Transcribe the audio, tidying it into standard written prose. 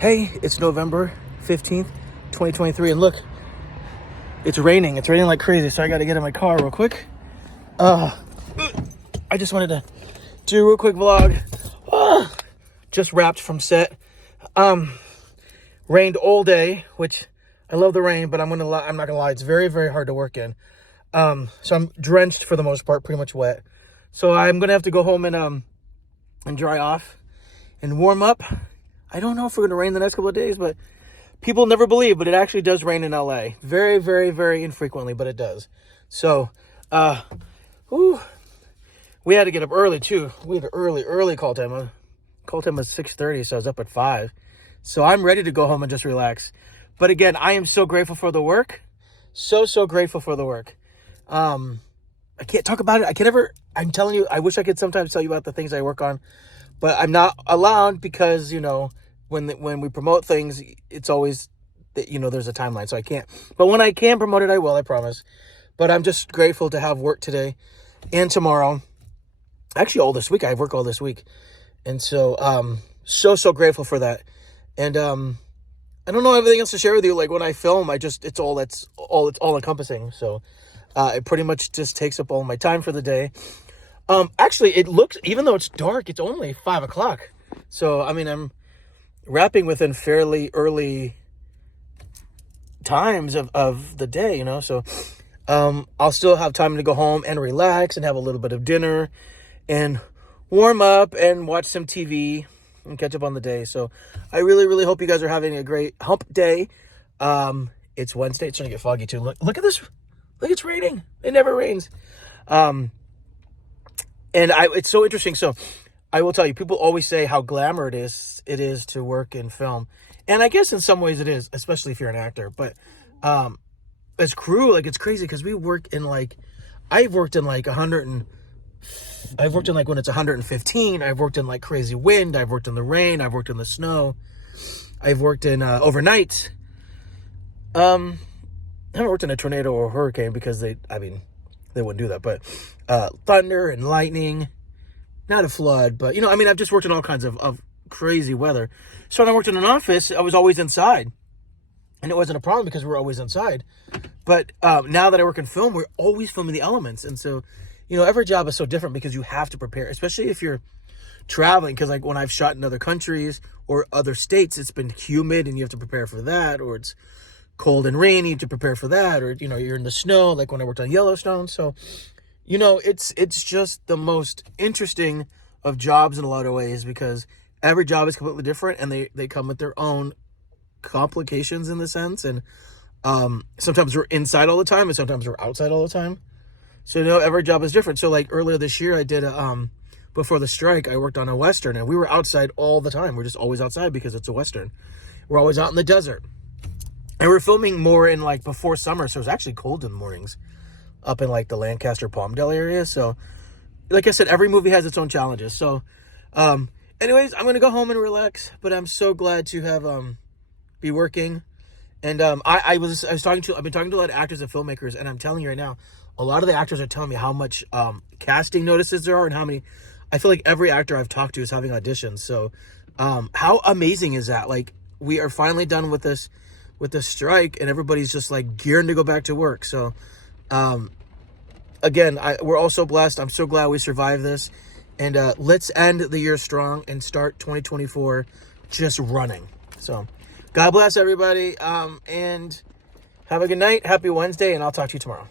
Hey, it's November 15th, 2023, and look, it's raining. It's raining like crazy, so I gotta get in my car real quick. I just wanted to do a real quick vlog. Just wrapped from set. Rained all day, which I love the rain, but I'm not gonna lie, it's very, very hard to work in. So I'm drenched for the most part, pretty much wet. So I'm gonna have to go home and dry off and warm up. I don't know if we're going to rain the next couple of days, but people never believe, but it actually does rain in LA. Very, very, very infrequently, but it does. So, we had to get up early too. We had an early call time. Call time was 6:30, so I was up at 5. So I'm ready to go home and just relax. But again, I am so grateful for the work. So grateful for the work. I can't talk about it. I'm telling you, I wish I could sometimes tell you about the things I work on. But I'm not allowed because, when we promote things, it's always, there's a timeline. So I can't. But when I can promote it, I will, I promise. But I'm just grateful to have work today and tomorrow. Actually, all this week. I work all this week. And so, so grateful for that. And I don't know everything else to share with you. Like when I film, it's all encompassing. So it pretty much just takes up all my time for the day. Actually, even though it's dark, it's only 5 o'clock. So, I'm wrapping within fairly early times of the day, So, I'll still have time to go home and relax and have a little bit of dinner and warm up and watch some TV and catch up on the day. So, I really, really hope you guys are having a great hump day. It's Wednesday. It's going to get foggy too. Look at this. Look, it's raining. It never rains. And it's so interesting. So I will tell you, people always say how glamour it is to work in film. And I guess in some ways it is, especially if you're an actor. But as crew, it's crazy because we work in I've worked in when it's 115. I've worked in crazy wind. I've worked in the rain. I've worked in the snow. I've worked in overnight. I haven't worked in a tornado or a hurricane because they wouldn't do that, but thunder and lightning, not a flood, but I've just worked in all kinds of crazy weather. So when I worked in an office, I was always inside, and it wasn't a problem because we were always inside. But now that I work in film, we're always filming the elements, and so every job is so different because you have to prepare, especially if you're traveling. Because when I've shot in other countries or other states, it's been humid and you have to prepare for that, or it's cold and rainy to prepare for that, or you're in the snow, like when I worked on Yellowstone. So it's just the most interesting of jobs in a lot of ways because every job is completely different and they come with their own complications in the sense. And sometimes we're inside all the time and sometimes we're outside all the time. So every job is different. So earlier this year I did before the strike, I worked on a Western and we were outside all the time. We're just always outside because it's a Western. We're always out in the desert. And we're filming more in before summer, so it was actually cold in the mornings up in the Lancaster, Palmdale area. So like I said, every movie has its own challenges. So anyways, I'm going to go home and relax, but I'm so glad to have be working. And I've been talking to a lot of actors and filmmakers, and I'm telling you right now, a lot of the actors are telling me how much casting notices there are and how many. I feel like every actor I've talked to is having auditions. So how amazing is that? We are finally done with this strike and everybody's just gearing to go back to work. So again, we're all so blessed. I'm so glad we survived this, and let's end the year strong and start 2024 just running. So God bless everybody, and have a good night. Happy Wednesday, and I'll talk to you tomorrow.